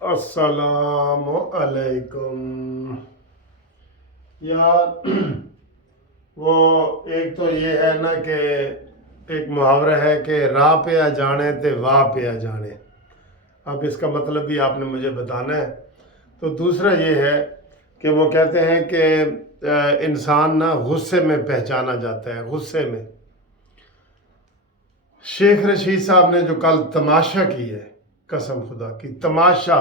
السلام علیکم یار وہ ایک تو یہ ہے نا کہ ایک محاورہ ہے کہ راہ پہ آ جانے تے واہ پہ آ جانے. اب اس کا مطلب بھی آپ نے مجھے بتانا ہے. تو دوسرا یہ ہے کہ وہ کہتے ہیں کہ انسان نا غصے میں پہچانا جاتا ہے، غصے میں. شیخ رشید صاحب نے جو کل تماشا کی ہے، قسم خدا کی تماشا،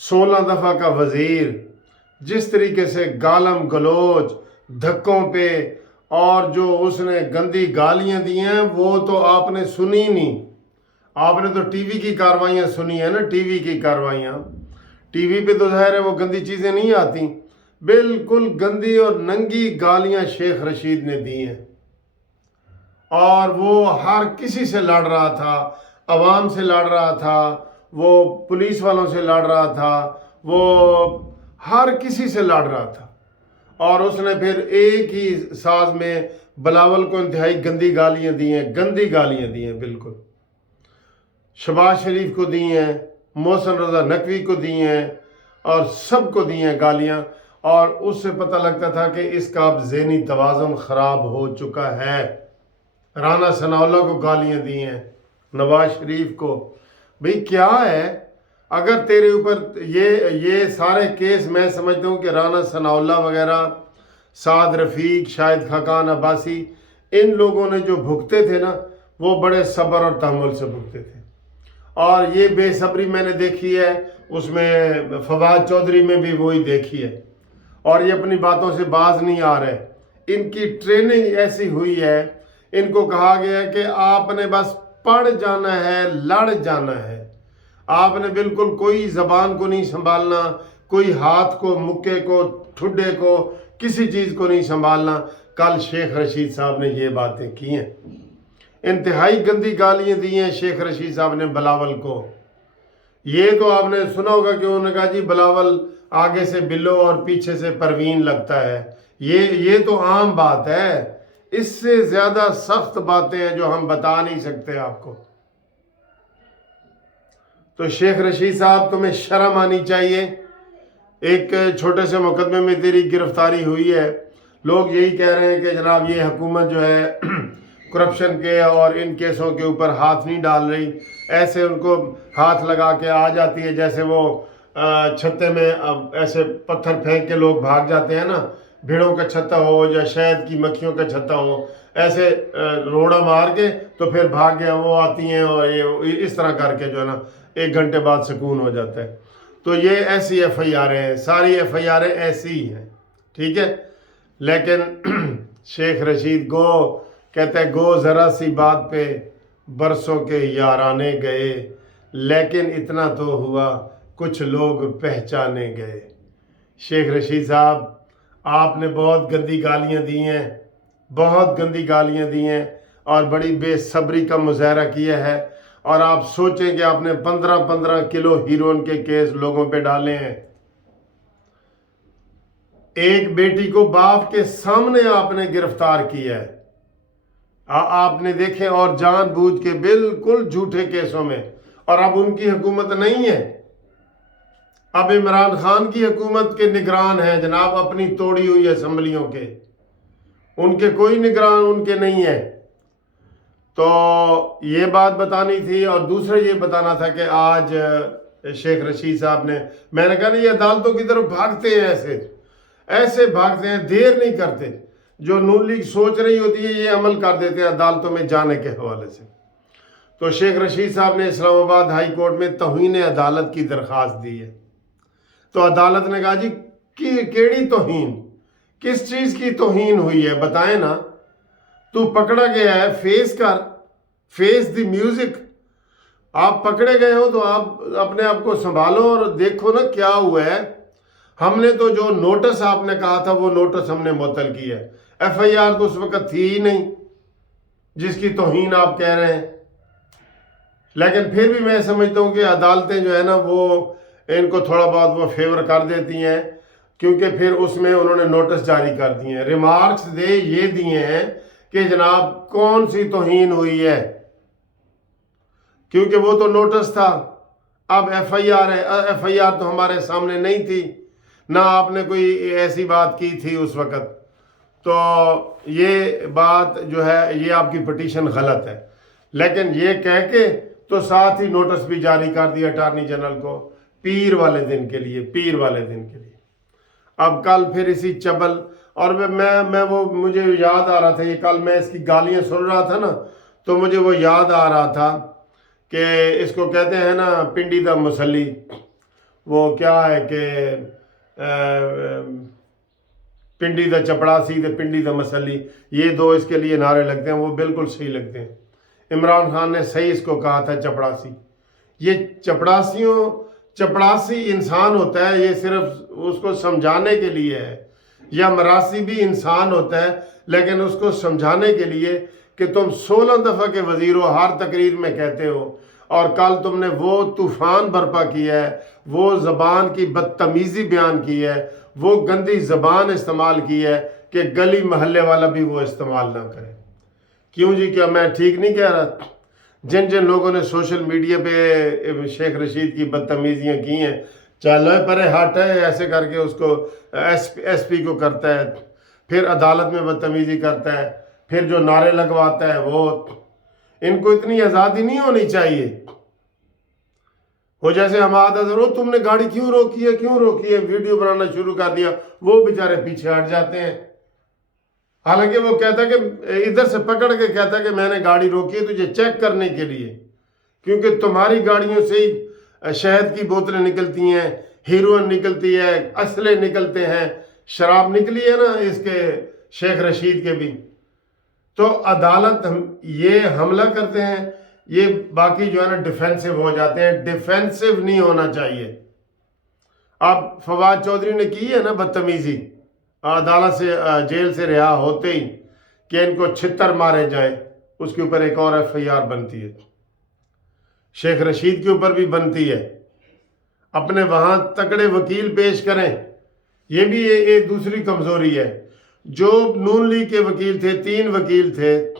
16 دفعہ کا وزیر، جس طریقے سے گالم گلوچ دھکوں پہ اور جو اس نے گندی گالیاں دی ہیں وہ تو آپ نے سنی نہیں. آپ نے تو ٹی وی کی کاروائیاں سنی ہیں نا، ٹی وی کی کاروائیاں. ٹی وی پہ تو ظاہر ہے وہ گندی چیزیں نہیں آتی. بالکل گندی اور ننگی گالیاں شیخ رشید نے دی ہیں، اور وہ ہر کسی سے لڑ رہا تھا، عوام سے لڑ رہا تھا، وہ پولیس والوں سے لڑ رہا تھا، وہ ہر کسی سے لڑ رہا تھا. اور اس نے پھر ایک ہی ساز میں بلاول کو انتہائی گندی گالیاں دی ہیں، گندی گالیاں دی ہیں بالکل. شہباز شریف کو دی ہیں، محسن رضا نقوی کو دی ہیں، اور سب کو دی ہیں گالیاں. اور اس سے پتہ لگتا تھا کہ اس کا اب ذہنی توازن خراب ہو چکا ہے. رانا ثناءاللہ کو گالیاں دی ہیں، نواز شریف کو. بھئی کیا ہے؟ اگر تیرے اوپر یہ سارے کیس، میں سمجھتا ہوں کہ رانا ثناءاللہ وغیرہ، سعد رفیق، شاہد خاقان عباسی، ان لوگوں نے جو بھگتے تھے نا، وہ بڑے صبر اور تحمل سے بھگتے تھے. اور یہ بے صبری میں نے دیکھی ہے اس میں فواد چودھری میں بھی وہی دیکھی ہے. اور یہ اپنی باتوں سے باز نہیں آ رہے. ان کی ٹریننگ ایسی ہوئی ہے، ان کو کہا گیا ہے کہ آپ نے بس پڑھ جانا ہے، لڑ جانا ہے. آپ نے بالکل کوئی زبان کو نہیں سنبھالنا، کوئی ہاتھ کو، مکے کو، ٹھڈے کو، کسی چیز کو نہیں سنبھالنا. کل شیخ رشید صاحب نے یہ باتیں کی ہیں. انتہائی گندی گالیاں دی ہیں شیخ رشید صاحب نے بلاول کو. یہ تو آپ نے سنا ہوگا کہ انہوں نے کہا جی بلاول آگے سے بلو اور پیچھے سے پروین لگتا ہے. یہ تو عام بات ہے. اس سے زیادہ سخت باتیں ہیں جو ہم بتا نہیں سکتے آپ کو. تو شیخ رشید صاحب تمہیں شرم آنی چاہیے. ایک چھوٹے سے مقدمے میں تیری گرفتاری ہوئی ہے. لوگ یہی کہہ رہے ہیں کہ جناب یہ حکومت جو ہے کرپشن کے اور ان کیسوں کے اوپر ہاتھ نہیں ڈال رہی. ایسے ان کو ہاتھ لگا کے آ جاتی ہے جیسے وہ چھتے میں ایسے پتھر پھینک کے لوگ بھاگ جاتے ہیں نا، بھیڑوں کا چھتا ہو یا شہد کی مکھیوں کا چھتا ہو، ایسے روڑا مار کے تو پھر بھاگ گیا، وہ آتی ہیں اور یہ اس طرح کر کے جو ہے نا 1 گھنٹے بعد سکون ہو جاتا ہے. تو یہ ایسی ایف آئی آریں ہیں، ساری ایف آئی آریں ایسی ہی ہیں، ٹھیک ہے. لیکن شیخ رشید گو کہتا ہے گو ذرا سی بات پہ برسوں کے یارانے گئے، لیکن اتنا تو ہوا کچھ لوگ پہچانے گئے. شیخ رشید صاحب آپ نے بہت گندی گالیاں دی ہیں، بہت گندی گالیاں دی ہیں، اور بڑی بے صبری کا مظاہرہ کیا ہے. اور آپ سوچیں کہ آپ نے 15 کلو ہیروئن کے کیس لوگوں پہ ڈالے ہیں. ایک بیٹی کو باپ کے سامنے آپ نے گرفتار کیا ہے، آپ نے دیکھے، اور جان بوجھ کے بالکل جھوٹے کیسوں میں. اور اب ان کی حکومت نہیں ہے، اب عمران خان کی حکومت کے نگران ہیں جناب، اپنی توڑی ہوئی اسمبلیوں کے. ان کے کوئی نگران ان کے نہیں ہے. تو یہ بات بتانی تھی. اور دوسرا یہ بتانا تھا کہ آج شیخ رشید صاحب نے، میں نے کہا نہیں، یہ عدالتوں کی طرف بھاگتے ہیں، ایسے بھاگتے ہیں، دیر نہیں کرتے. جو نون لیگ سوچ رہی ہوتی ہے یہ عمل کر دیتے ہیں عدالتوں میں جانے کے حوالے سے. تو شیخ رشید صاحب نے اسلام آباد ہائی کورٹ میں توہین عدالت کی درخواست دی ہے. تو عدالت نے کہا جی کیڑی توہین، کس چیز کی توہین ہوئی ہے بتائیں نا. تو پکڑا گیا ہے، فیس کر، فیس دی میوزک. آپ پکڑے گئے ہو تو آپ اپنے آپ کو سنبھالو اور دیکھو نا کیا ہوا ہے. ہم نے تو جو نوٹس آپ نے کہا تھا وہ نوٹس ہم نے معطل کیا ہے. ایف آئی آر تو اس وقت تھی ہی نہیں جس کی توہین آپ کہہ رہے ہیں. لیکن پھر بھی میں سمجھتا ہوں کہ عدالتیں جو ہے نا وہ ان کو تھوڑا بہت وہ فیور کر دیتی ہیں، کیونکہ پھر اس میں انہوں نے نوٹس جاری کر دیے ہیں، ریمارکس یہ دیے ہیں کہ جناب کون سی توہین ہوئی ہے، کیونکہ وہ تو نوٹس تھا. اب ایف آئی آر ہے، ایف آئی آر تو ہمارے سامنے نہیں تھی، نہ آپ نے کوئی ایسی بات کی تھی اس وقت، تو یہ بات جو ہے یہ آپ کی پٹیشن غلط ہے۔ لیکن یہ کہہ کے تو ساتھ ہی نوٹس بھی جاری کر دیا اٹارنی جنرل کو پیر والے دن کے لیے، پیر والے دن کے لیے۔ اب کل پھر اسی چبل، اور میں وہ مجھے یاد آ رہا تھا، یہ کل میں اس کی گالیاں سن رہا تھا نا، تو مجھے وہ یاد آ رہا تھا کہ اس کو کہتے ہیں نا پنڈی دا مسلی، وہ کیا ہے کہ پنڈی دا چپڑاسی تے پنڈی دا مسلی، یہ دو اس کے لیے نعرے لگتے ہیں، وہ بالکل صحیح لگتے ہیں۔ عمران خان نے صحیح اس کو کہا تھا چپڑاسی۔ یہ چپڑاسی انسان ہوتا ہے، یہ صرف اس کو سمجھانے کے لیے ہے، یا مراسی بھی انسان ہوتا ہے لیکن اس کو سمجھانے کے لیے کہ تم 16 دفعہ کے وزیر ہو، ہر تقریر میں کہتے ہو، اور کل تم نے وہ طوفان برپا کیا ہے، وہ زبان کی بدتمیزی بیان کی ہے، وہ گندی زبان استعمال کی ہے کہ گلی محلے والا بھی وہ استعمال نہ کرے۔ کیوں جی؟ کیا میں ٹھیک نہیں کہہ رہا؟ جن لوگوں نے سوشل میڈیا پہ شیخ رشید کی بدتمیزیاں کی ہیں، چلو پرے ہٹ ہے، ایسے کر کے اس کو ایس پی کو کرتا ہے، پھر عدالت میں بدتمیزی کرتا ہے، پھر جو نعرے لگواتا ہے وہ، ان کو اتنی آزادی نہیں ہونی چاہیے۔ وہ جیسے ہم تم نے گاڑی کیوں روکی ہے، ویڈیو بنانا شروع کر دیا، وہ بیچارے پیچھے ہٹ جاتے ہیں، حالانکہ وہ کہتا ہے کہ ادھر سے پکڑ کے کہتا ہے کہ میں نے گاڑی روکی ہے تجھے چیک کرنے کے لیے، کیونکہ تمہاری گاڑیوں سے ہی شہد کی بوتلیں نکلتی ہیں، ہیروئن نکلتی ہے، اسلحے نکلتے ہیں، شراب نکلی ہے نا اس کے شیخ رشید کے بھی۔ تو عدالت یہ حملہ کرتے ہیں، یہ باقی جو ہے نا ڈیفینسو ہو جاتے ہیں، ڈیفینسو نہیں ہونا چاہیے۔ اب فواد چودھری نے کی ہے نا بدتمیزی، عدالت سے جیل سے رہا ہوتے ہی کہ ان کو چھتر مارے جائیں، اس کے اوپر ایک اور ایف آئی آر بنتی ہے، شیخ رشید کے اوپر بھی بنتی ہے، اپنے وہاں تکڑے وکیل پیش کریں۔ یہ بھی ایک دوسری کمزوری ہے۔ جو نون لیگ کے وکیل تھے، 3 وکیل تھے،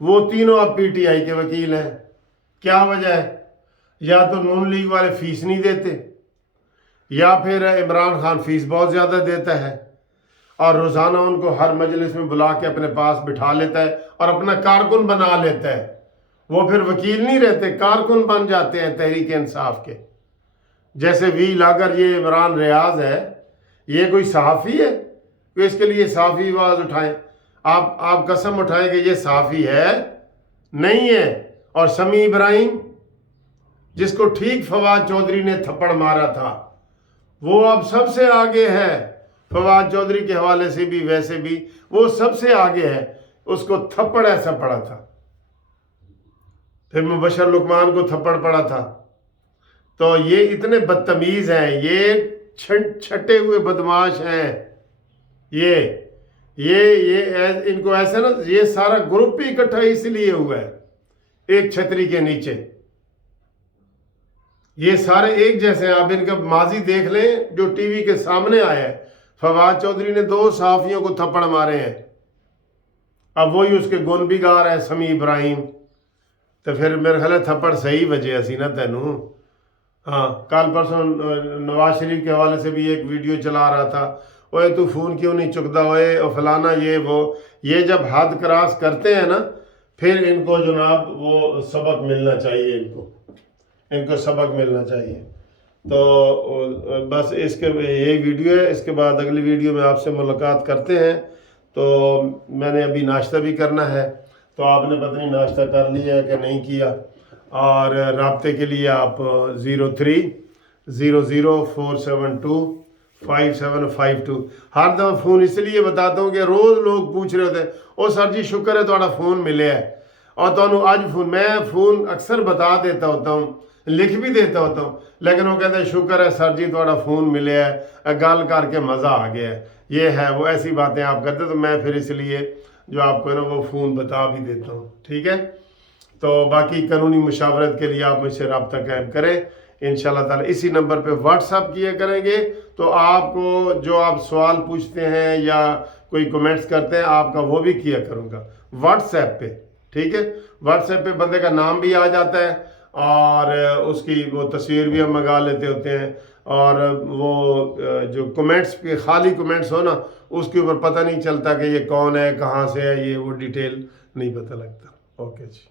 وہ تینوں اب پی ٹی آئی کے وکیل ہیں۔ کیا وجہ ہے؟ یا تو نون لیگ والے فیس نہیں دیتے، یا پھر عمران خان فیس بہت زیادہ دیتا ہے اور روزانہ ان کو ہر مجلس میں بلا کے اپنے پاس بٹھا لیتا ہے اور اپنا کارکن بنا لیتا ہے۔ وہ پھر وکیل نہیں رہتے، کارکن بن جاتے ہیں تحریک انصاف کے۔ جیسے وی لاگر، یہ عمران ریاض ہے، یہ کوئی صحافی ہے کہ اس کے لیے صحافی آواز اٹھائیں؟ آپ قسم اٹھائیں کہ یہ صحافی ہے؟ نہیں ہے۔ اور سمیع ابراہیم، جس کو ٹھیک فواد چودھری نے تھپڑ مارا تھا، وہ اب سب سے آگے ہے، فواد چودھری کے حوالے سے بھی ویسے بھی وہ سب سے آگے ہے، اس کو تھپڑ ایسا پڑا تھا۔ پھر مبشر لقمان کو تھپڑ پڑا تھا۔ تو یہ اتنے بدتمیز ہیں، یہ چھٹے ہوئے بدماش ہیں، یہ ان کو ایسے نا، یہ سارا گروپ ہی اکٹھا اس لیے ہوا ہے ایک چھتری کے نیچے، یہ سارے ایک جیسے ہیں۔ آپ ان کا ماضی دیکھ لیں جو ٹی وی کے سامنے آیا ہے، فواد چودھری نے 2 صحافیوں کو تھپڑ مارے ہیں، اب وہی اس کے گن بھی گا رہا ہے سمیع ابراہیم۔ تو پھر میرے خیال ہے تھپڑ صحیح وجہ سی نا تینوں۔ ہاں، کل پرسوں نواز شریف کے حوالے سے بھی ایک ویڈیو چلا رہا تھا، اوے تو فون کیوں نہیں چکتا، اوے اور فلانا یہ وہ، یہ جب حد کراس کرتے ہیں نا، پھر ان کو جناب وہ سبق ملنا چاہیے، ان کو سبق ملنا چاہیے۔ تو بس اس کے یہ ویڈیو ہے، اس کے بعد اگلی ویڈیو میں آپ سے ملاقات کرتے ہیں۔ تو میں نے ابھی ناشتہ بھی کرنا ہے، تو آپ نے پتہ نہیں ناشتہ کر لیا ہے کہ نہیں کیا، اور رابطے کے لیے آپ 03-00-472-5752 ہر دفعہ فون اس لیے بتاتا ہوں کہ روز لوگ پوچھ رہے ہوتے ہیں، او سر جی شکر ہے تھوڑا فون ملے ہے، اور تو آج میں فون اکثر بتا دیتا ہوتا ہوں، لکھ بھی دیتا ہوتا ہوں، لیکن وہ کہتے ہیں شکر ہے سر جی تھوڑا فون ملے ہے، گال کر کے مزہ آ گیا ہے، یہ ہے وہ ایسی باتیں آپ کرتے، تو میں پھر اس لیے جو آپ کو ہے نا وہ فون بتا بھی دیتا ہوں، ٹھیک ہے۔ تو باقی قانونی مشاورت کے لیے آپ مجھ سے رابطہ قائم کریں، انشاءاللہ تعالی اسی نمبر پہ واٹس اپ کیا کریں گے، تو آپ کو جو آپ سوال پوچھتے ہیں یا کوئی کمنٹس کرتے ہیں آپ کا وہ بھی کیا کروں گا واٹس ایپ پہ، ٹھیک ہے۔ واٹس ایپ پہ بندے کا نام بھی آ جاتا ہے اور اس کی وہ تصویر بھی ہم منگا لیتے ہوتے ہیں، اور وہ جو کمنٹس پہ خالی کمنٹس ہو نا، اس کے اوپر پتہ نہیں چلتا کہ یہ کون ہے، کہاں سے ہے، یہ وہ ڈیٹیل نہیں پتہ لگتا۔ اوکے جی۔